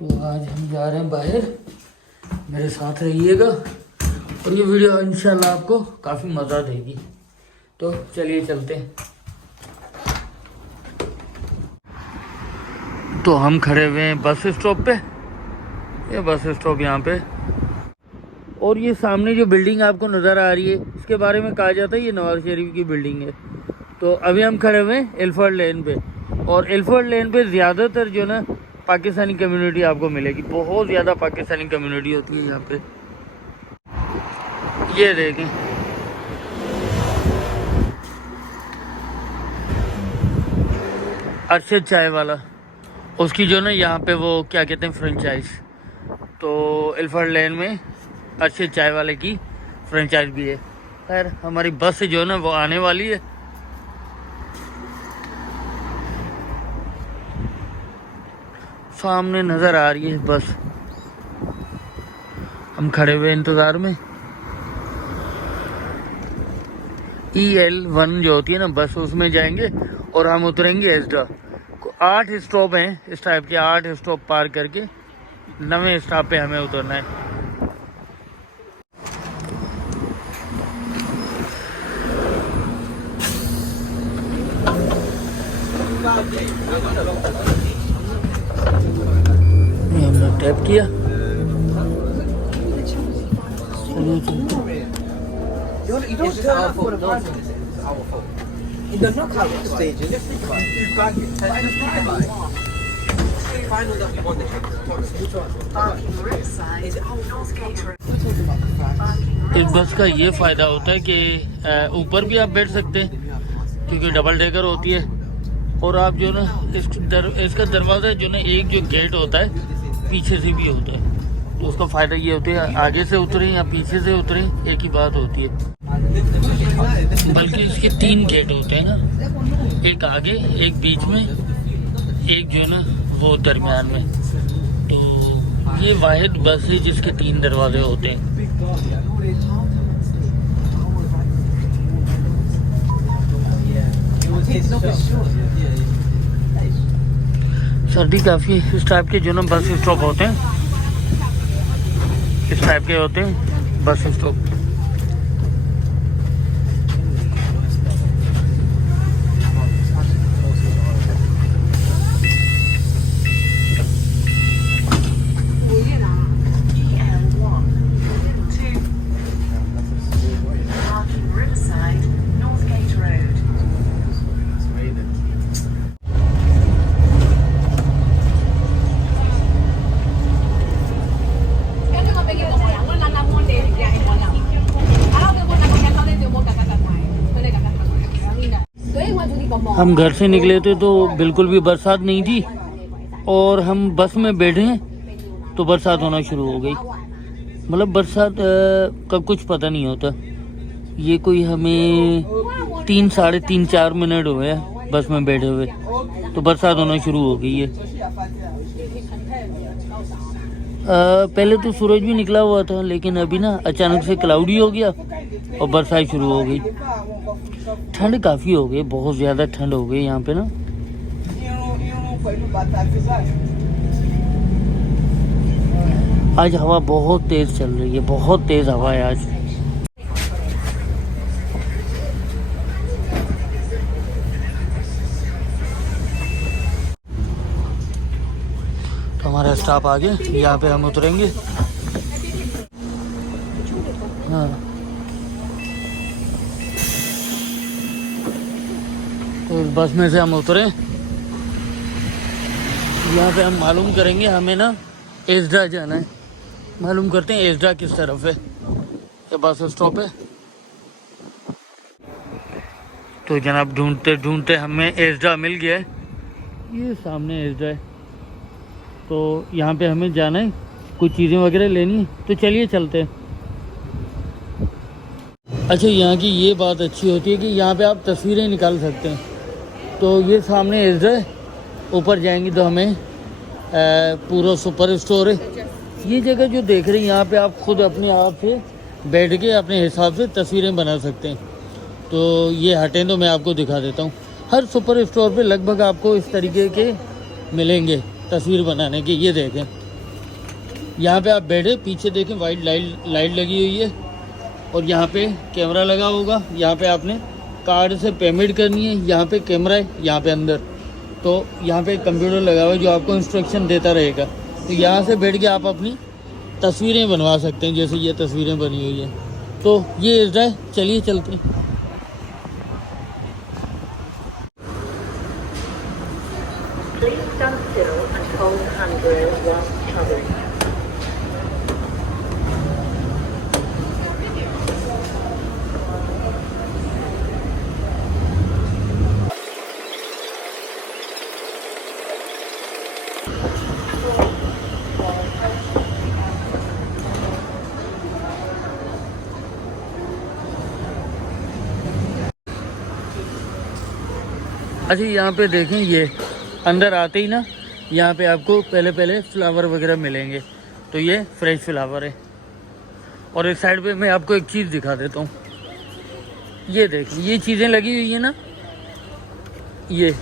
तो आज हम जा रहे हैं बाहर, मेरे साथ रहिएगा और ये वीडियो इंशाल्लाह आपको काफ़ी मज़ा देगी। तो चलिए चलते हैं। तो हम खड़े हुए हैं बस स्टॉप पे, ये बस स्टॉप यहाँ पे, और ये सामने जो बिल्डिंग आपको नज़र आ रही है इसके बारे में कहा जाता है ये नवाज शरीफ की बिल्डिंग है। तो अभी हम खड़े हुए हैं एल्फर्ड लेन पे, और एल्फर्ड लेन पे ज़्यादातर जो ना पाकिस्तानी कम्युनिटी आपको मिलेगी, बहुत ज़्यादा पाकिस्तानी कम्युनिटी होती है यहाँ पे। ये देखें, अरशद चाय वाला, उसकी जो ना यहाँ पे वो क्या कहते हैं फ्रेंचाइज। तो एल्फर्ड लेन में अरशद चाय वाले की फ्रेंचाइज भी है। खैर हमारी बस जो है ना वो आने वाली है। सामने नज़र आ रही है बस, हम खड़े हुए इंतज़ार में। EL1 जो होती है ना बस, उसमें जाएंगे और हम उतरेंगे एजडा। 8 स्टॉप हैं इस टाइप के, 8 स्टॉप पार करके 9वें स्टॉप पे हमें उतरना है। हमने टैप किया, In the knockout stages, final that we won the championship. इस बस का ये फ़ायदा होता है कि ऊपर भी आप बैठ सकते हैं क्योंकि डबल डेकर होती है, और आप जो ना इसका दरवाज़ा जो ना एक जो गेट होता है पीछे से भी होता है, तो उसका फ़ायदा ये होता है आगे से उतरें या पीछे से उतरें एक ही बात होती है। बल्कि इसके 3 गेट होते हैं ना, एक आगे, एक बीच में, एक जो ना वो दरमियान में। तो ये वाहिद बस है जिसके 3 दरवाजे होते हैं। सर्दी काफ़ी इस टाइप के जो ना बस स्टॉप होते हैं, इस टाइप के होते हैं बस स्टॉप। हम घर से निकले थे तो बिल्कुल भी बरसात नहीं थी, और हम बस में बैठे तो बरसात होना शुरू हो गई। मतलब बरसात का कुछ पता नहीं होता। ये कोई हमें 3, साढ़े 3, 4 मिनट हुए हैं बस में बैठे हुए, तो बरसात होना शुरू हो गई है। पहले तो सूरज भी निकला हुआ था, लेकिन अभी ना अचानक से क्लाउडी हो गया और बरसात शुरू हो गई। ठंड काफ़ी हो गई, बहुत ज़्यादा ठंड हो गई यहाँ पे ना। आज हवा बहुत तेज़ चल रही है, बहुत तेज़ हवा है आज। तो हमारा स्टॉप आ गया, यहाँ पे हम उतरेंगे। हाँ, तो इस बस में से हम उतरे, यहाँ पे हम मालूम करेंगे, हमें ना एजडा जाना है। मालूम करते हैं एजडा किस तरफ है। ये बस स्टॉप है। तो जनाब ढूंढते ढूंढते हमें एजडा मिल गया है, ये सामने एजडा है। तो यहाँ पे हमें जाना है, कुछ चीज़ें वगैरह लेनी है, तो चलिए चलते हैं। अच्छा, यहाँ की ये बात अच्छी होती है कि यहाँ पे आप तस्वीरें निकाल सकते हैं। तो ये सामने एजडा है, ऊपर जाएंगे तो हमें पूरा सुपर स्टोर है। ये जगह जो देख रहे हैं यहाँ पे आप खुद अपने आप से बैठ के अपने हिसाब से तस्वीरें बना सकते हैं। तो ये हटें तो मैं आपको दिखा देता हूँ। हर सुपर स्टोर पे लगभग आपको इस तरीके के मिलेंगे तस्वीर बनाने की। ये देखें, यहाँ पे आप बैठे, पीछे देखें वाइट लाइट लगी हुई है और यहाँ पे कैमरा लगा होगा। यहाँ पे आपने कार्ड से पेमेंट करनी है। यहाँ पे कैमरा है, यहाँ पे अंदर तो यहाँ पे कंप्यूटर लगा हुआ है जो आपको इंस्ट्रक्शन देता रहेगा। तो यहाँ से बैठ के आप अपनी तस्वीरें बनवा सकते हैं, जैसे ये तस्वीरें बनी हुई हैं। तो ये इज़ है, चलिए चलते हैं। Please stand still and hold handrail whilst travelling. अच्छा, यहाँ पे देखें, ये अंदर आते ही ना यहाँ पे आपको पहले फ्लावर वगैरह मिलेंगे। तो ये फ्रेश फ्लावर है। और इस साइड पे मैं आपको एक चीज़ दिखा देता हूँ। ये देखें, ये चीज़ें लगी हुई है ना, ये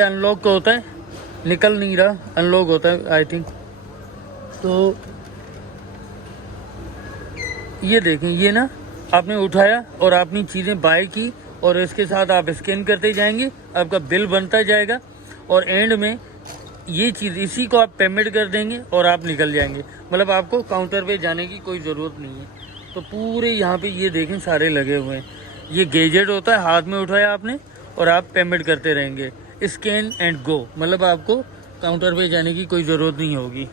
अनलॉक होता है, निकल नहीं रहा, अनलॉक होता है आई थिंक। तो ये देखें, ये ना आपने उठाया और अपनी चीज़ें बाय की और इसके साथ आप स्कैन करते जाएंगे, आपका बिल बनता जाएगा और एंड में ये चीज़, इसी को आप पेमेंट कर देंगे और आप निकल जाएंगे। मतलब आपको काउंटर पे जाने की कोई ज़रूरत नहीं है। तो पूरे यहाँ पे ये देखें सारे लगे हुए हैं। ये गैजेट होता है, हाथ में उठाया आपने और आप पेमेंट करते रहेंगे। स्कैन एंड गो, मतलब आपको काउंटर पे जाने की कोई ज़रूरत नहीं होगी।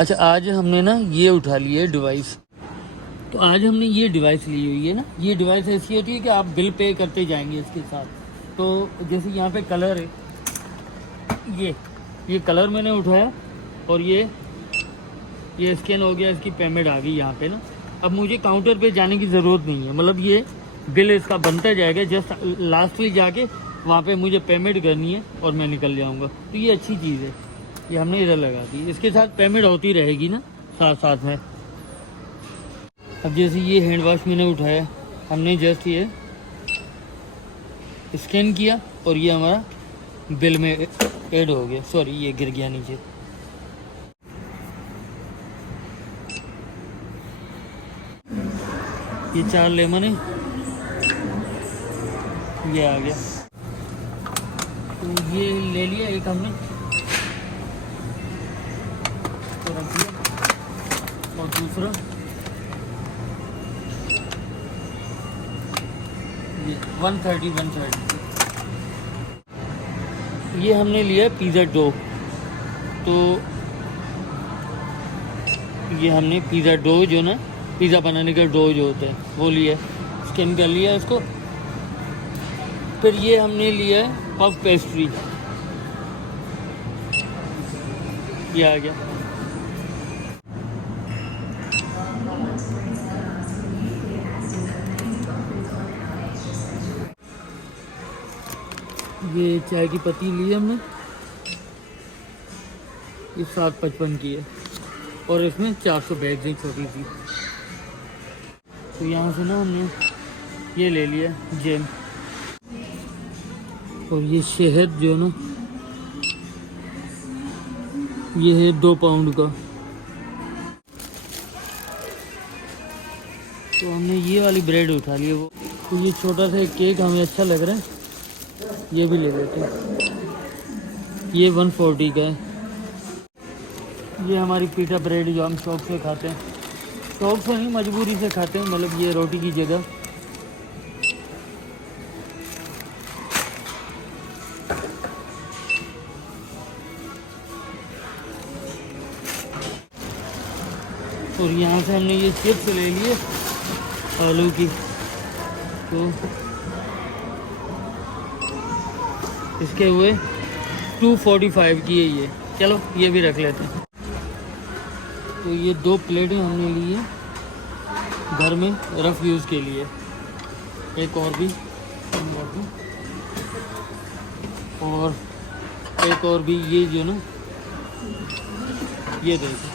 अच्छा, आज हमने ना ये उठा लिया है डिवाइस। तो आज हमने ये डिवाइस ली हुई है ना, ये डिवाइस ऐसी होती है कि आप बिल पे करते जाएंगे इसके साथ। तो जैसे यहाँ पे कलर है, ये कलर मैंने उठाया और ये स्कैन हो गया, इसकी पेमेंट आ गई यहाँ पे ना। अब मुझे काउंटर पे जाने की ज़रूरत नहीं है, मतलब ये बिल इसका बनता जाएगा। जस्ट लास्टली जाके वहाँ पे मुझे पेमेंट करनी है और मैं निकल जाऊँगा। तो ये अच्छी चीज़ है, ये हमने इधर लगा दी। इसके साथ पेमेंट होती रहेगी ना साथ साथ में। अब जैसे ये हैंड वॉश मैंने उठाया, हमने जस्ट ये स्कैन किया और ये हमारा बिल में ऐड हो गया। सॉरी, ये गिर गया नीचे। ये 4 लेमन है, ये आ गया। तो ये ले लिया एक हमने तो रख दिया, और दूसरा ये 130 ये हमने लिया पिज़्ज़ा डो। तो ये हमने पिज़्ज़ा डो जो ना, पिज़्ज़ा बनाने का डो जो होता है वो लिया, स्कैन कर लिया इसको। फिर ये हमने लिया है पफ पेस्ट्री, ये आ गया। ये चाय की पत्ती ली हमने, ये 755 की है और इसमें 400 बैग्स हैं छोटी सी। तो यहाँ से ना हमने ये ले लिया जैम, और ये शहद जो ना, ये है 2 पाउंड का। तो हमने ये वाली ब्रेड उठा ली है वो। तो ये छोटा सा केक हमें अच्छा लग रहा है, ये भी ले लेते हैं। ये 140 का है। ये हमारी पीटा ब्रेड जो हम शौक से खाते हैं, शौक से नहीं मजबूरी से खाते हैं, मतलब ये रोटी की जगह। और यहाँ से हमने ये चिप्स ले लिए आलू की। तो इसके हुए 245 की है ये। चलो ये भी रख लेते हैं। तो ये 2 प्लेटें हमने ली है घर में रफ़ यूज़ के लिए। एक और भी, और एक और भी ये जो ना, ये देखो,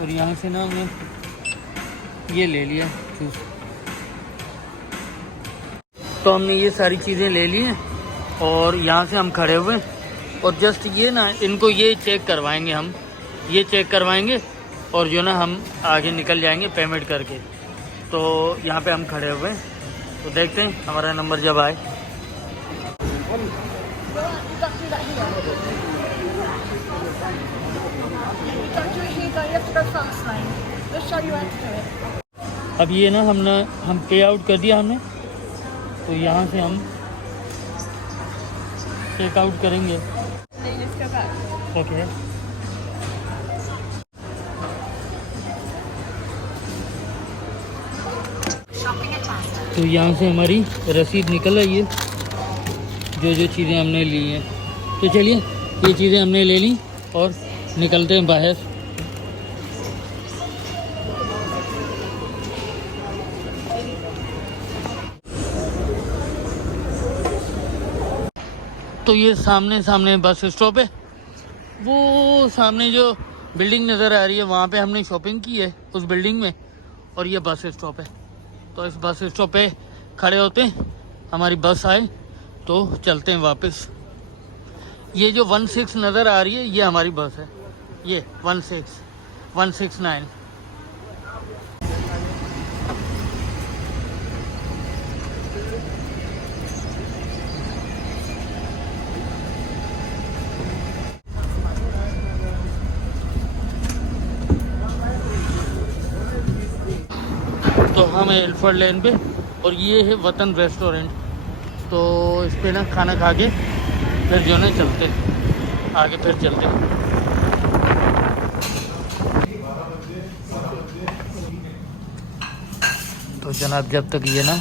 और यहाँ से ना हमने ये ले लिया जूस। तो हमने ये सारी चीज़ें ले ली हैं और यहाँ से हम खड़े हुए हैं और जस्ट ये ना इनको ये चेक करवाएंगे, हम ये चेक करवाएंगे और जो ना हम आगे निकल जाएंगे पेमेंट करके। तो यहाँ पे हम खड़े हुए हैं, तो देखते हैं हमारा नंबर जब आए। अब ये ना हम पे आउट कर दिया हमने, तो यहाँ से हम चेक आउट करेंगे। ओके, तो यहाँ से हमारी रसीद निकल रही है, जो चीज़ें हमने ली हैं। तो चलिए ये चीज़ें हमने ले ली और निकलते हैं बाहर। तो ये सामने बस स्टॉप है, वो सामने जो बिल्डिंग नज़र आ रही है वहाँ पे हमने शॉपिंग की है उस बिल्डिंग में, और ये बस स्टॉप है। तो इस बस स्टॉप पे खड़े होते हैं, हमारी बस आए तो चलते हैं वापस। ये जो 16 नज़र आ रही है ये हमारी बस है, ये 169। तो हम है एल्फर्ड लेन पे और ये है वतन रेस्टोरेंट। तो इस पे ना खाना खा के फिर जो है चलते आगे, फिर चलते। तो जनाब जब तक ये ना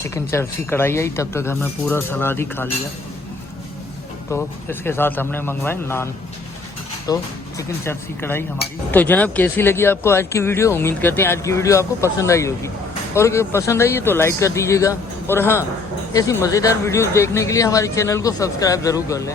चिकन चर्ची कढ़ाई आई तब तक हमने पूरा सलाद ही खा लिया। तो इसके साथ हमने मंगवाए नान। तो चिकन चर्ची कढ़ाई हमारी। तो जनाब कैसी लगी आपको आज की वीडियो? उम्मीद करते हैं आज की वीडियो आपको पसंद आई होगी, और अगर पसंद आई है तो लाइक कर दीजिएगा। और हाँ, ऐसी मज़ेदार वीडियोस देखने के लिए हमारे चैनल को सब्सक्राइब ज़रूर कर लें।